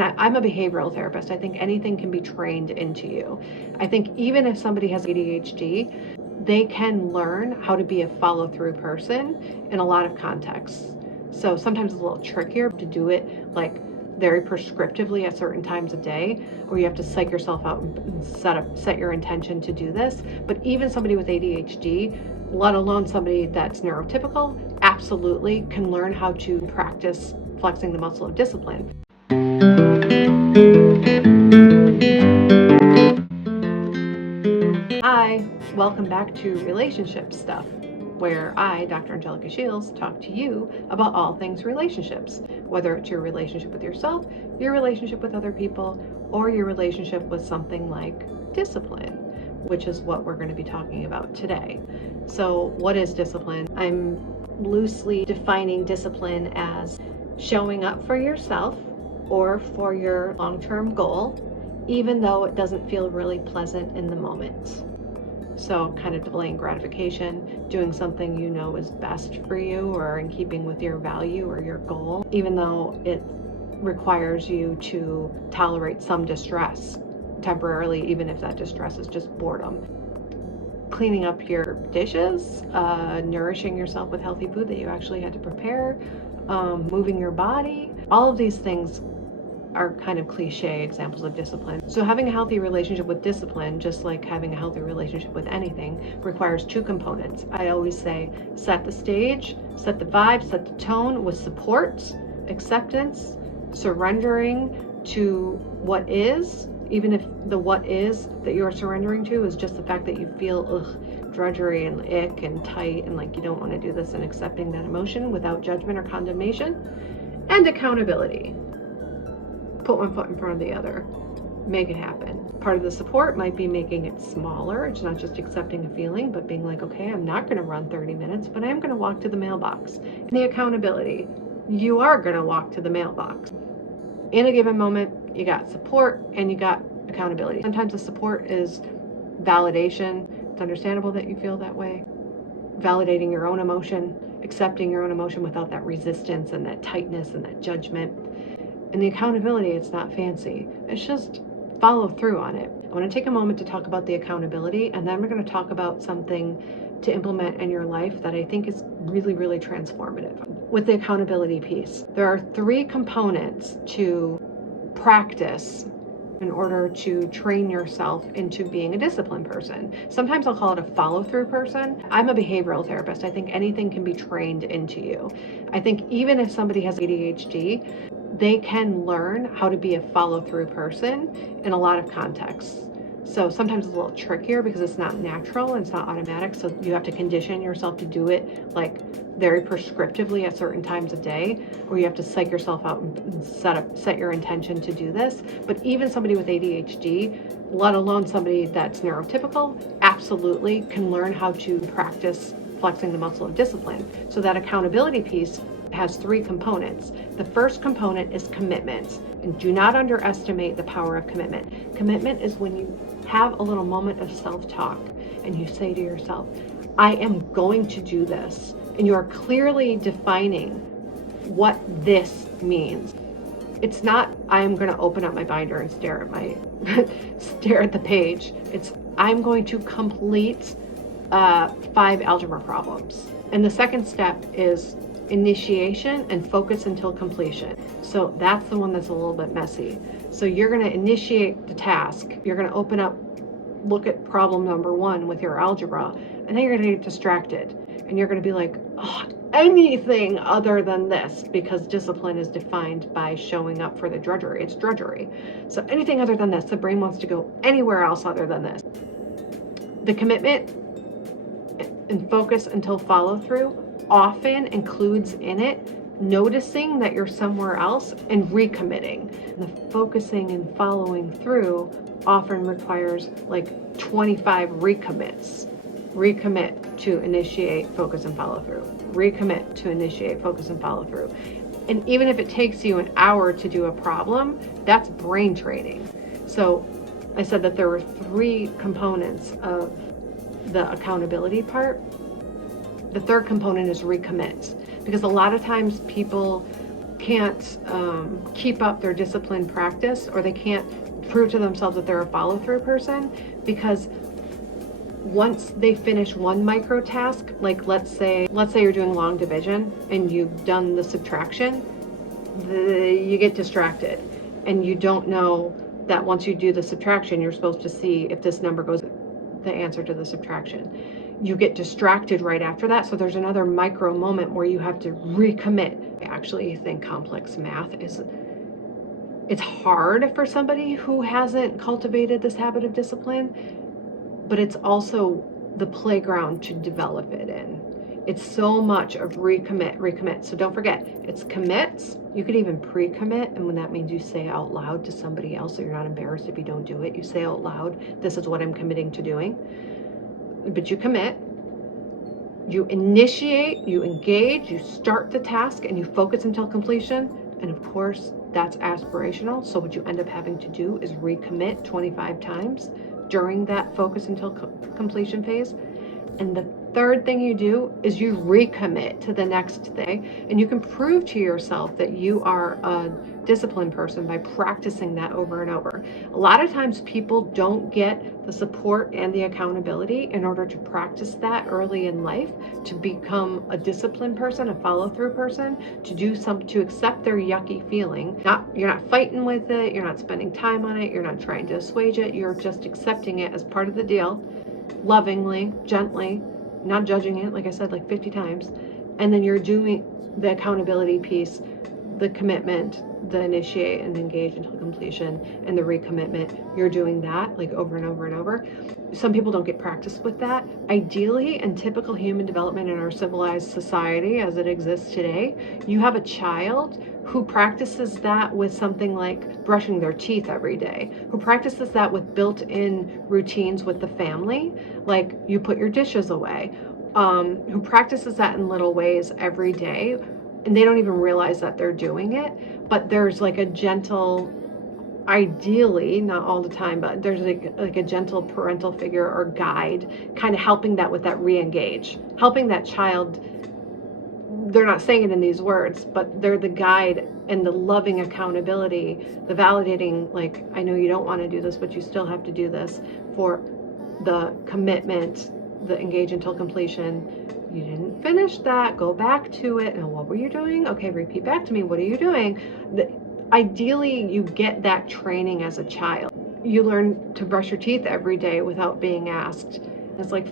And I'm a behavioral therapist. I think anything can be trained into you. I think even if somebody has ADHD, they can learn how to be a follow-through person in a lot of contexts. So sometimes it's a little trickier to do it like very prescriptively at certain times of day, or you have to psych yourself out and set your intention to do this. But even somebody with ADHD, let alone somebody that's neurotypical, absolutely can learn how to practice flexing the muscle of discipline. Hi, welcome back to Relationship Stuff, where I, Dr. Angelica Shields, talk to you about all things relationships, whether it's your relationship with yourself, your relationship with other people, or your relationship with something like discipline, which is what we're going to be talking about today. So, what is discipline? I'm loosely defining discipline as showing up for yourself or for your long-term goal, even though it doesn't feel really pleasant in the moment. So kind of delaying gratification, doing something you know is best for you or in keeping with your value or your goal, even though it requires you to tolerate some distress temporarily, even if that distress is just boredom. Cleaning up your dishes, nourishing yourself with healthy food that you actually had to prepare, moving your body, all of these things are kind of cliche examples of discipline. So having a healthy relationship with discipline, just like having a healthy relationship with anything, requires two components. I always say, set the stage, set the vibe, set the tone with support, acceptance, surrendering to what is, even if the what is that you're surrendering to is just the fact that you feel drudgery and ick and tight and like you don't want to do this, and accepting that emotion without judgment or condemnation. And accountability. Put one foot in front of the other. Make it happen. Part of the support might be making it smaller. It's not just accepting a feeling, but being like, okay, I'm not going to run 30 minutes, but I am going to walk to the mailbox. And the accountability, you are going to walk to the mailbox. In a given moment, you got support and you got accountability. Sometimes the support is validation. It's understandable that you feel that way. Validating your own emotion, accepting your own emotion without that resistance and that tightness and that judgment. And the accountability, it's not fancy. It's just follow through on it. I want to take a moment to talk about the accountability, and then we're going to talk about something to implement in your life that I think is really, really transformative. With the accountability piece, there are three components to practice in order to train yourself into being a disciplined person. Sometimes I'll call it a follow-through person. I'm a behavioral therapist. I think anything can be trained into you. I think even if somebody has ADHD, they can learn how to be a follow-through person in a lot of contexts. So sometimes it's a little trickier because it's not natural and it's not automatic. So you have to condition yourself to do it like very prescriptively at certain times of day, or you have to psych yourself out and set your intention to do this. But even somebody with ADHD, let alone somebody that's neurotypical, absolutely can learn how to practice flexing the muscle of discipline. So that accountability piece has three components. The first component is commitment, and do not underestimate the power of commitment. Commitment is when you have a little moment of self-talk and you say to yourself, I am going to do this, and you are clearly defining what this means. It's not, I am going to open up my binder and stare at the page. It's, I'm going to complete 5 algebra problems. And the second step is initiation and focus until completion. So that's the one that's a little bit messy. So you're going to initiate the task. You're going to open up, look at problem number 1 with your algebra, and then you're going to get distracted. And you're going to be like, oh, anything other than this, because discipline is defined by showing up for the drudgery. It's drudgery. So anything other than this, the brain wants to go anywhere else other than this. The commitment and focus until follow through often includes in it noticing that you're somewhere else and recommitting. And the focusing and following through often requires like 25 recommits. Recommit to initiate, focus, and follow through. Recommit to initiate, focus, and follow through. And even if it takes you an hour to do a problem, that's brain training. So I said that there were 3 components of the accountability part. The third component is recommit, because a lot of times people can't keep up their discipline practice, or they can't prove to themselves that they're a follow-through person, because once they finish one micro task, like let's say you're doing long division and you've done the subtraction, you get distracted and you don't know that once you do the subtraction, you're supposed to see if this number goes the answer to the subtraction. You get distracted right after that, so there's another micro moment where you have to recommit. I actually think complex math it's hard for somebody who hasn't cultivated this habit of discipline, but it's also the playground to develop it in. It's so much of recommit. So don't forget, it's commits. You could even pre-commit, and when that means you say out loud to somebody else, so you're not embarrassed if you don't do it. You say out loud, this is what I'm committing to doing. But you commit, you initiate, you engage, you start the task, and you focus until completion. And of course, that's aspirational. So what you end up having to do is recommit 25 times during that focus until completion phase. And the third thing you do is you recommit to the next thing, and you can prove to yourself that you are a disciplined person by practicing that over and over. A lot of times people don't get the support and the accountability in order to practice that early in life, to become a disciplined person, a follow-through person, to accept their yucky feeling. You're not fighting with it, you're not spending time on it, you're not trying to assuage it, you're just accepting it as part of the deal, lovingly, gently, not judging it, like I said, like 50 times. And then you're doing the accountability piece, the commitment, the initiate and engage until completion, and the recommitment. You're doing that like over and over and over. Some people don't get practice with that. Ideally, in typical human development in our civilized society as it exists today, you have a child who practices that with something like brushing their teeth every day, who practices that with built-in routines with the family, like you put your dishes away, who practices that in little ways every day, and they don't even realize that they're doing it. But there's like a gentle, ideally, not all the time, but there's like a gentle parental figure or guide kind of helping that with that re-engage, helping that child. They're not saying it in these words, but they're the guide and the loving accountability, the validating, like, I know you don't want to do this, but you still have to do this, for the commitment, the engage until completion. You didn't finish that, go back to it. And what were you doing? Okay, repeat back to me. What are you doing? Ideally, you get that training as a child. You learn to brush your teeth every day without being asked. It's like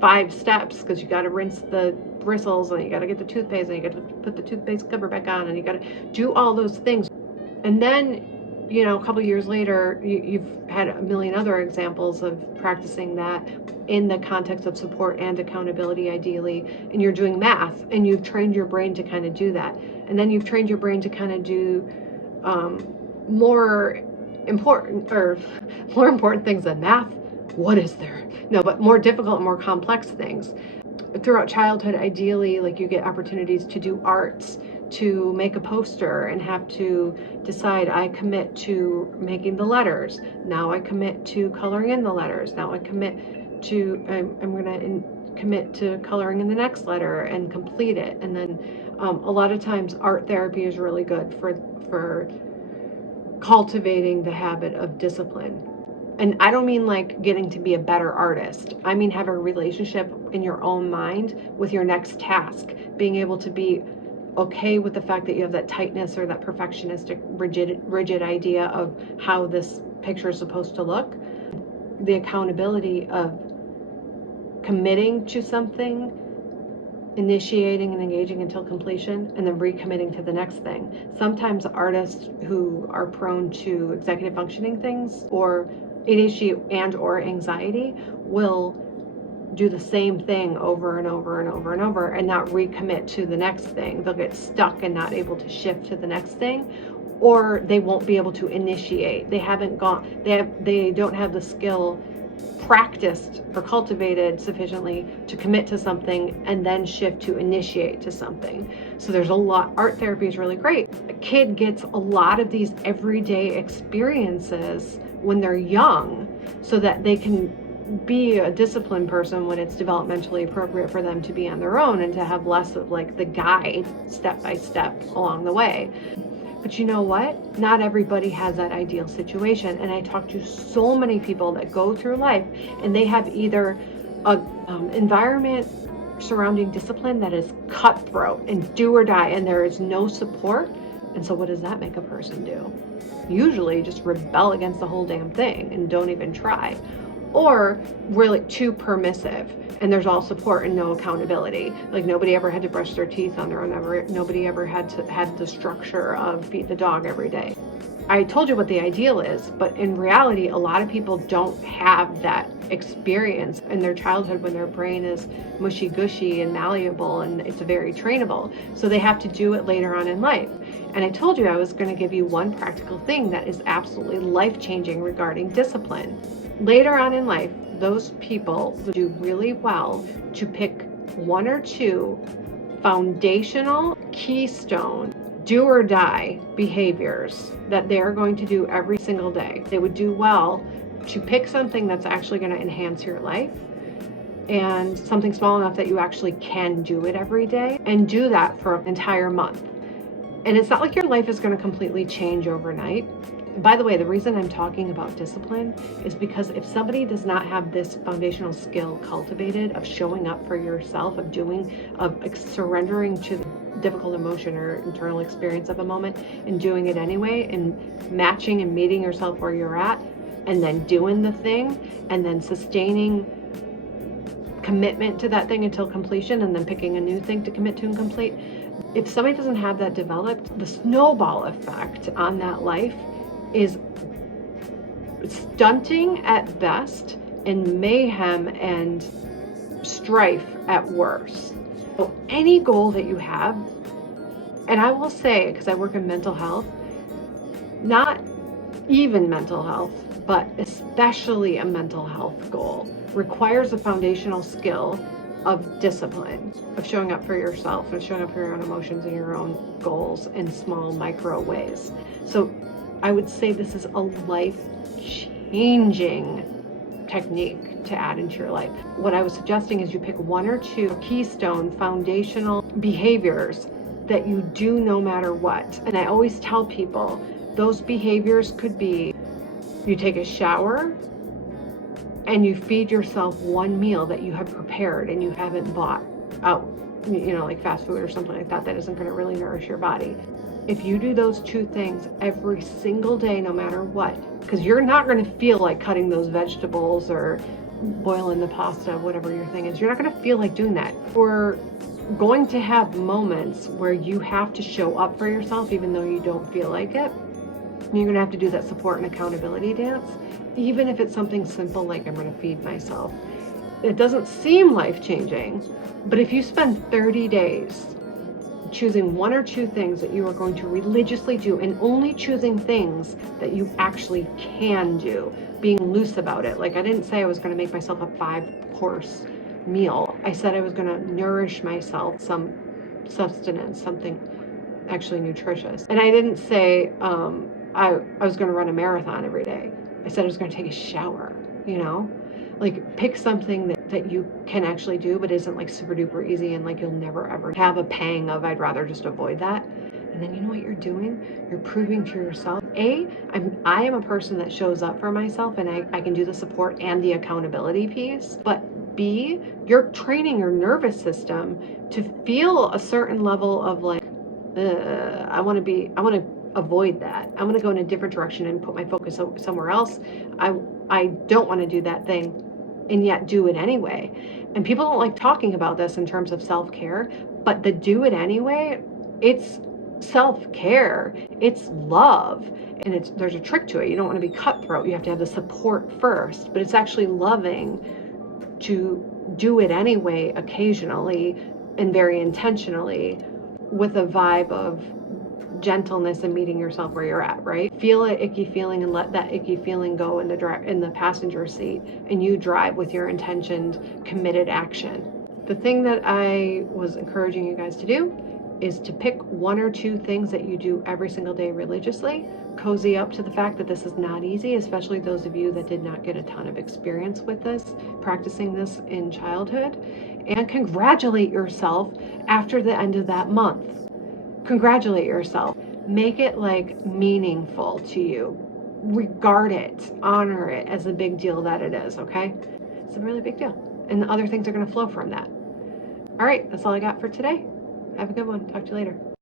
5 steps, because you got to rinse the bristles, and you got to get the toothpaste, and you got to put the toothpaste cover back on, and you got to do all those things. And then, a couple years later, you've had a million other examples of practicing that in the context of support and accountability, ideally, and you're doing math, and you've trained your brain to kind of do that. And then you've trained your brain to kind of do more important things than math. What is there? No, but more difficult, more complex things. Throughout childhood, ideally, like, you get opportunities to do arts, to make a poster, and have to decide, I commit to making the letters. Now I commit to coloring in the letters. Now I commit to, I'm going to commit to coloring in the next letter and complete it. And then a lot of times art therapy is really good for cultivating the habit of discipline. And I don't mean like getting to be a better artist. I mean have a relationship in your own mind with your next task, being able to be okay with the fact that you have that tightness or that perfectionistic rigid idea of how this picture is supposed to look. The accountability of committing to something, initiating and engaging until completion, and then recommitting to the next thing. Sometimes artists who are prone to executive functioning things or initiate and or anxiety will do the same thing over and over and over and over and not recommit to the next thing. They'll get stuck and not able to shift to the next thing, or they won't be able to initiate. They don't have the skill practiced or cultivated sufficiently to commit to something and then shift to initiate to something. So there's a lot. Art therapy is really great. A kid gets a lot of these everyday experiences when they're young, so that they can be a disciplined person when it's developmentally appropriate for them to be on their own and to have less of like the guide step by step along the way. But you know what? Not everybody has that ideal situation. And I talk to so many people that go through life and they have either a environment surrounding discipline that is cutthroat and do or die, and there is no support. And so what does that make a person do? Usually just rebel against the whole damn thing and don't even try. Or we're like too permissive and there's all support and no accountability. Like nobody ever had to brush their teeth on their own. Nobody ever had the structure of feed the dog every day. I told you what the ideal is, but in reality, a lot of people don't have that experience in their childhood when their brain is mushy gushy and malleable and it's very trainable. So they have to do it later on in life. And I told you I was going to give you one practical thing that is absolutely life-changing regarding discipline. Later on in life, those people do really well to pick one or two foundational, keystone, do or die behaviors that they're going to do every single day. They would do well to pick something that's actually going to enhance your life and something small enough that you actually can do it every day and do that for an entire month. And it's not like your life is going to completely change overnight. By the way, the reason I'm talking about discipline is because if somebody does not have this foundational skill cultivated of showing up for yourself, of surrendering to the difficult emotion or internal experience of a moment and doing it anyway and matching and meeting yourself where you're at and then doing the thing and then sustaining commitment to that thing until completion and then picking a new thing to commit to and complete. If somebody doesn't have that developed, the snowball effect on that life is stunting at best and mayhem and strife at worst. So any goal that you have, and I will say, because I work in mental health, not even mental health, but especially a mental health goal, requires a foundational skill of discipline, of showing up for yourself, of showing up for your own emotions and your own goals in small micro ways. So I would say this is a life-changing technique to add into your life. What I was suggesting is you pick one or two keystone foundational behaviors that you do no matter what. And I always tell people those behaviors could be you take a shower and you feed yourself one meal that you have prepared and you haven't bought out, like fast food or something like that isn't going to really nourish your body. If you do those two things every single day, no matter what, because you're not going to feel like cutting those vegetables or boiling the pasta, whatever your thing is, you're not going to feel like doing that. We're going to have moments where you have to show up for yourself even though you don't feel like it. You're going to have to do that support and accountability dance, even if it's something simple like I'm going to feed myself. It doesn't seem life-changing, but if you spend 30 days choosing one or two things that you are going to religiously do and only choosing things that you actually can do, being loose about it. Like I didn't say I was going to make myself a 5-course meal. I said I was going to nourish myself some sustenance, something actually nutritious. And I didn't say I was going to run a marathon every day. I said I was going to take a shower, like pick something that you can actually do, but isn't like super duper easy and like you'll never ever have a pang of I'd rather just avoid that. And then you know what you're doing? You're proving to yourself, I am a person that shows up for myself and I can do the support and the accountability piece. But B, you're training your nervous system to feel a certain level of like, I want to avoid that. I want to go in a different direction and put my focus somewhere else. I don't want to do that thing and yet do it anyway. And people don't like talking about this in terms of self-care, but the do it anyway, it's self-care, it's love, and there's a trick to it. You don't want to be cutthroat. You have to have the support first, but it's actually loving to do it anyway occasionally and very intentionally with a vibe of gentleness and meeting yourself where you're at, right? Feel an icky feeling and let that icky feeling go in the passenger seat, and you drive with your intentioned, committed action. The thing that I was encouraging you guys to do is to pick one or two things that you do every single day religiously, cozy up to the fact that this is not easy, especially those of you that did not get a ton of experience with this, practicing this in childhood, and congratulate yourself after the end of that month. Congratulate yourself. Make it like meaningful to you. Regard it, honor it as the big deal that it is, okay? It's a really big deal. And the other things are going to flow from that. All right, that's all I got for today. Have a good one. Talk to you later.